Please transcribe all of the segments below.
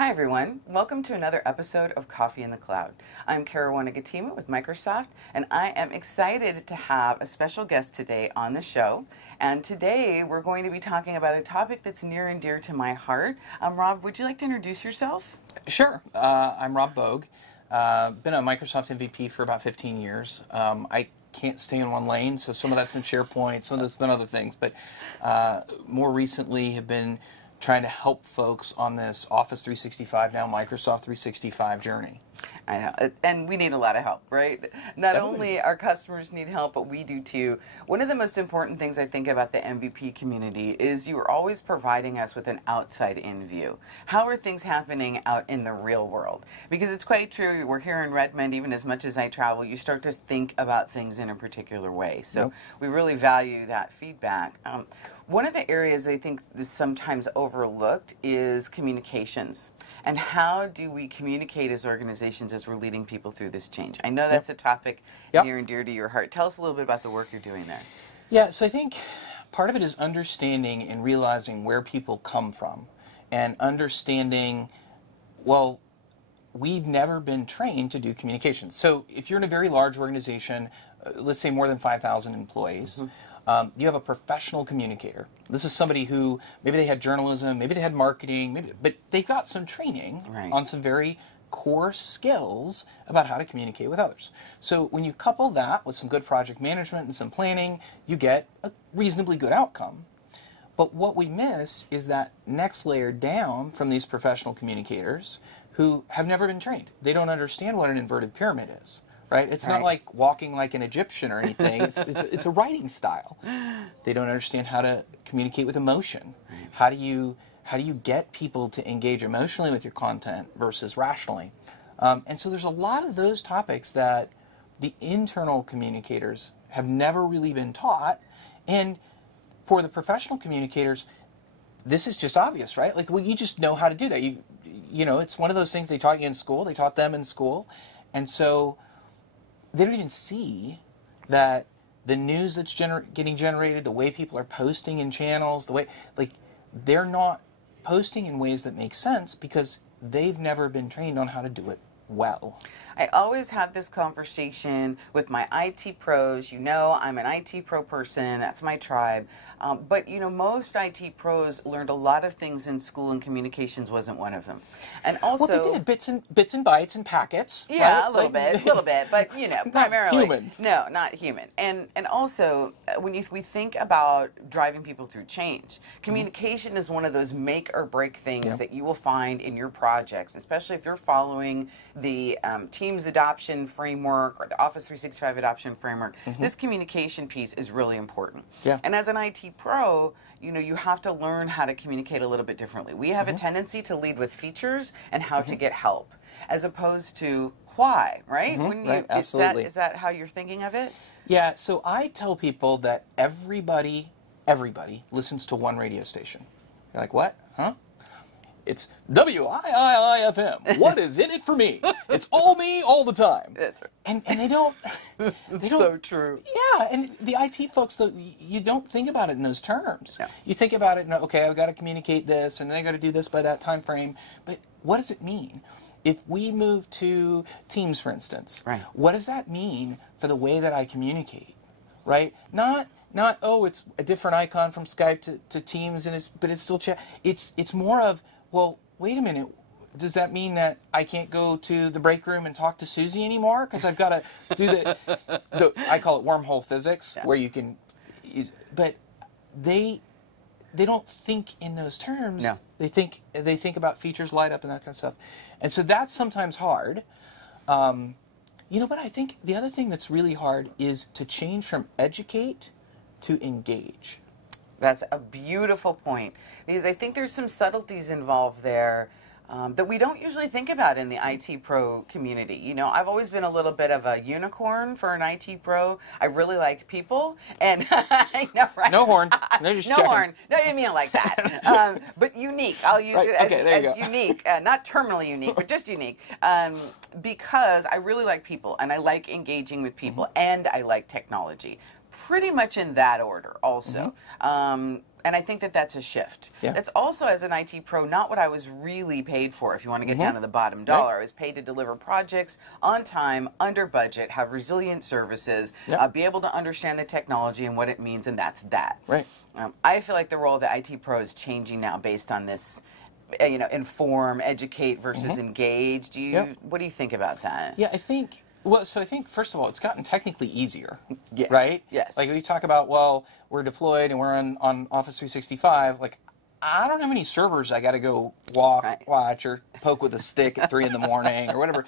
Hi everyone, welcome to another episode of Coffee in the Cloud. I'm Kara Wanagatima with Microsoft, and I am excited to have a special guest today on the show. And today we're going to be talking about a topic that's near and dear to my heart. Rob, would you like to introduce yourself? Sure. I'm Rob Bogue. Been a Microsoft MVP for about 15 years. I can't stay in one lane, so some of that's been SharePoint, some of that's been other things, but more recently have been trying to help folks on this Office 365, now Microsoft 365 journey. I know, and we need a lot of help, right? Not only our customers need help, but we do too. One of the most important things I think about the MVP community is you are always providing us with an outside-in view. How are things happening out in the real world? Because it's quite true, we're here in Redmond, even as much as I travel, you start to think about things in a particular way. So we really value that feedback. One of the areas I think is sometimes overlooked is communications. And how do we communicate as organizations as we're leading people through this change? I know that's a topic near and dear to your heart. Tell us a little bit about the work you're doing there. Yeah, so I think part of it is understanding and realizing where people come from and understanding, well, we've never been trained to do communications. So if you're in a very large organization, let's say more than 5,000 employees, you have a professional communicator. This is somebody who, maybe they had journalism, maybe they had marketing, but they got some training on some very core skills about how to communicate with others. So when you couple that with some good project management and some planning, you get a reasonably good outcome. But what we miss is that next layer down from these professional communicators who have never been trained. They don't understand what an inverted pyramid is. Right? It's not like walking like an Egyptian or anything. It's a writing style. They don't understand how to communicate with emotion. How do you get people to engage emotionally with your content versus rationally? And so there's a lot of those topics that the internal communicators have never really been taught. And for the professional communicators, this is just obvious, right? Like, well, you just know how to do that. You know, it's one of those things they taught you in school. They taught them in school. And so they don't even see that the news that's getting generated, the way people are posting in channels, the way, like, they're not posting in ways that make sense because they've never been trained on how to do it well. I always have this conversation with my IT pros. You know, I'm an IT pro person. That's my tribe. But, you know, most IT pros learned a lot of things in school, and communications wasn't one of them. And also, well, they did bits and bytes and packets. Yeah, right? a little bit, but, you know, primarily. Humans. No, not human. And also, when we think about driving people through change, communication is one of those make or break things that you will find in your projects, especially if you're following the Teams adoption framework or the Office 365 adoption framework. This communication piece is really important. And as an IT pro, you know, you have to learn how to communicate a little bit differently. We have a tendency to lead with features and how to get help, as opposed to why, right? Right, absolutely. Is that how you're thinking of it? Yeah, so I tell people that everybody listens to one radio station. You're like, what? Huh? It's WIIIFM. What is in it for me? It's all me all the time. That's right. And they don't. It's so true. Yeah, and the IT folks, though, you don't think about it in those terms. No. You think about it, okay, I've got to communicate this, and then I got to do this by that time frame. But what does it mean? If we move to Teams, for instance, what does that mean for the way that I communicate? Right? Not oh, it's a different icon from Skype to Teams, but it's still chat. It's more of, well, wait a minute. Does that mean that I can't go to the break room and talk to Susie anymore because I've got to do the I call it wormhole physics, where you can, but they don't think in those terms. No. They think about features, light up, and that kind of stuff, and so that's sometimes hard. You know, but I think the other thing that's really hard is to change from educate to engage. That's a beautiful point, because I think there's some subtleties involved there that we don't usually think about in the IT pro community. You know, I've always been a little bit of a unicorn for an IT pro. I really like people, and I know, right? No horn. No, just no checking. horn. No, I didn't mean it like that. But unique. I'll use it as unique, not terminally unique, but just unique, because I really like people, and I like engaging with people, and I like technology. pretty much in that order also. And I think that that's a shift. Yeah. It's also, as an IT pro, not what I was really paid for, if you want to get down to the bottom dollar. I was paid to deliver projects on time, under budget, have resilient services, be able to understand the technology and what it means, and that's that. Right. I feel like the role of the IT pro is changing now based on this, inform, educate versus engage. What do you think about that? Yeah, I think... Well, so I think, first of all, it's gotten technically easier, Yes. right? Yes. Like, we talk about, well, we're deployed and we're on Office 365. Like, I don't know how many servers I got to go watch or poke with a stick at 3 in the morning or whatever.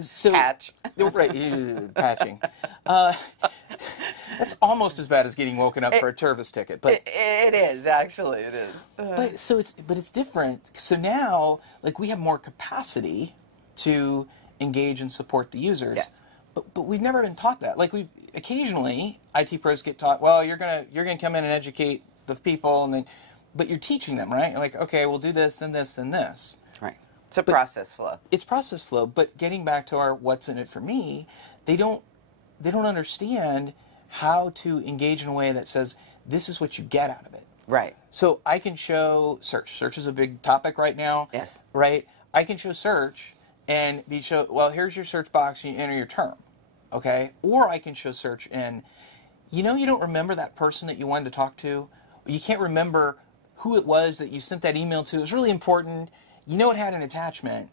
So, Patch. Right, patching. That's almost as bad as getting woken up for a service ticket. But it is, actually, it is. But it's different. So now, like, we have more capacity to engage and support the users. Yes. But we've never been taught that. Like, we occasionally IT pros get taught, well, you're gonna come in and educate the people, and then, but you're teaching them, right? Like, okay, we'll do this, then this, then this. Right. It's a process flow. It's process flow. But getting back to our what's in it for me, they don't understand how to engage in a way that says this is what you get out of it. Right. So I can show search. Search is a big topic right now. Yes. Right. I can show search. And well, here's your search box, and you enter your term, okay? Or I can show search and, you don't remember that person that you wanted to talk to? You can't remember who it was that you sent that email to. It was really important. It had an attachment,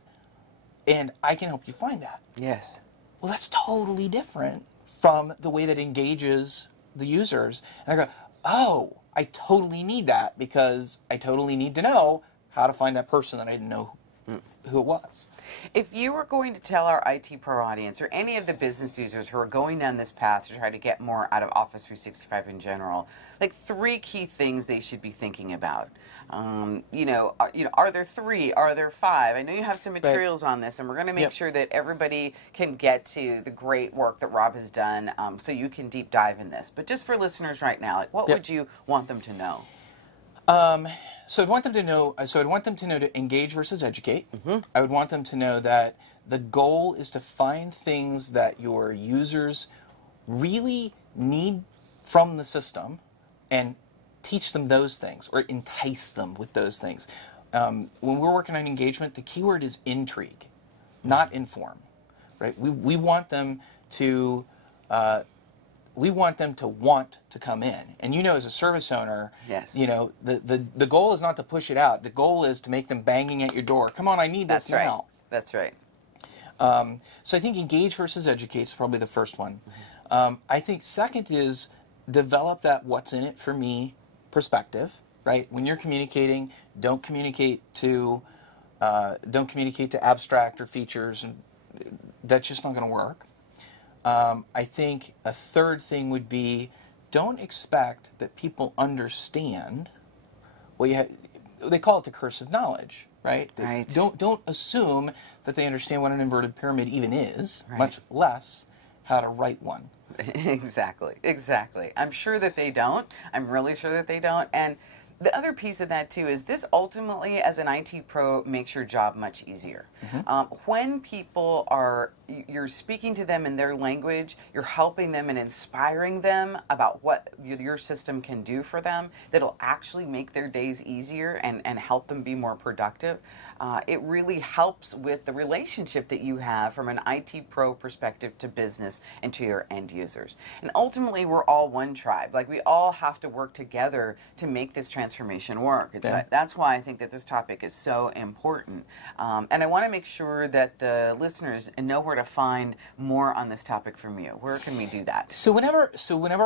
and I can help you find that. Yes. Well, that's totally different from the way that engages the users. And I go, oh, I totally need that because I totally need to know how to find that person that I didn't know who it was. If you were going to tell our IT pro audience or any of the business users who are going down this path to try to get more out of Office 365 in general, like 3 key things they should be thinking about. Are there 3? Are there 5? I know you have some materials on this, and we're going to make sure that everybody can get to the great work that Rob has done, so you can deep dive in this. But just for listeners right now, like, what would you want them to know? So I'd want them to know. To engage versus educate. I would want them to know that the goal is to find things that your users really need from the system, and teach them those things or entice them with those things. When we're working on engagement, the keyword is intrigue, not inform. Right? We want them to. We want them to want to come in. And as a service owner, the goal is not to push it out. The goal is to make them banging at your door. Come on, I need this now. That's right. So I think engage versus educate is probably the first one. I think second is develop that what's in it for me perspective, right? When you're communicating, don't communicate to abstract or features, and that's just not going to work. I think a third thing would be, don't expect that people understand what you have. They call it the curse of knowledge, right? Right. Don't assume that they understand what an inverted pyramid even is, much less how to write one. Exactly. I'm sure that they don't. I'm really sure that they don't. And the other piece of that, too, is this ultimately, as an IT pro, makes your job much easier. When people you're speaking to them in their language, you're helping them and inspiring them about what your system can do for them, that'll actually make their days easier and help them be more productive. It really helps with the relationship that you have from an IT pro perspective to business and to your end users. And ultimately, we're all one tribe. Like, we all have to work together to make this transformation work. That's why I think that this topic is so important. And I want to make sure that the listeners know where to find more on this topic from you. Where can we do that? So whenever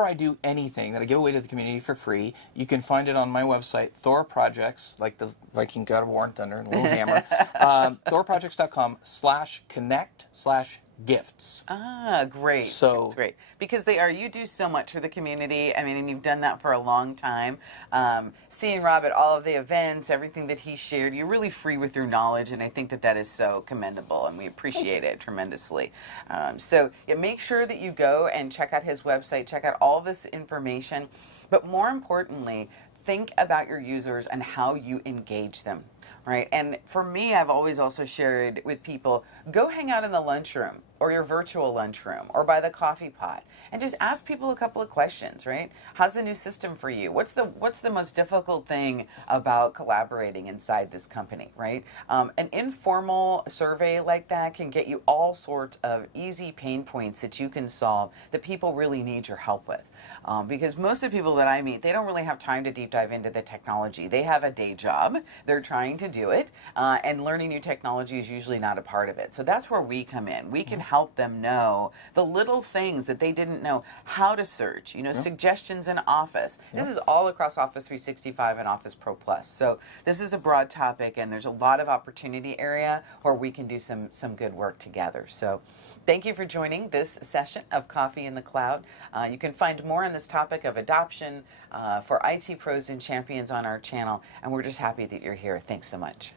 I do anything that I give away to the community for free, you can find it on my website, Thor Projects, like the Viking God of War and Thunder and Little Hammer, thorprojects.com/connect/gifts. Great. So that's great. Because you do so much for the community. I mean, and you've done that for a long time. Seeing Rob at all of the events, everything that he shared, you're really free with your knowledge, and I think that is so commendable, and we appreciate it tremendously. So make sure that you go and check out his website, check out all this information, but more importantly, think about your users and how you engage them. Right. And for me, I've always also shared with people, go hang out in the lunchroom. or your virtual lunchroom or by the coffee pot, and just ask people a couple of questions, right? How's the new system for you? What's the most difficult thing about collaborating inside this company, right? An informal survey like that can get you all sorts of easy pain points that you can solve that people really need your help with. Because most of the people that I meet, they don't really have time to deep dive into the technology. They have a day job. They're trying to do it, and learning new technology is usually not a part of it. So that's where we come in. We can help them know the little things that they didn't know, how to search, suggestions in Office. This is all across Office 365 and Office Pro Plus. So this is a broad topic, and there's a lot of opportunity area where we can do some good work together. So thank you for joining this session of Coffee in the Cloud. You can find more on this topic of adoption for IT pros and champions on our channel, and we're just happy that you're here. Thanks so much.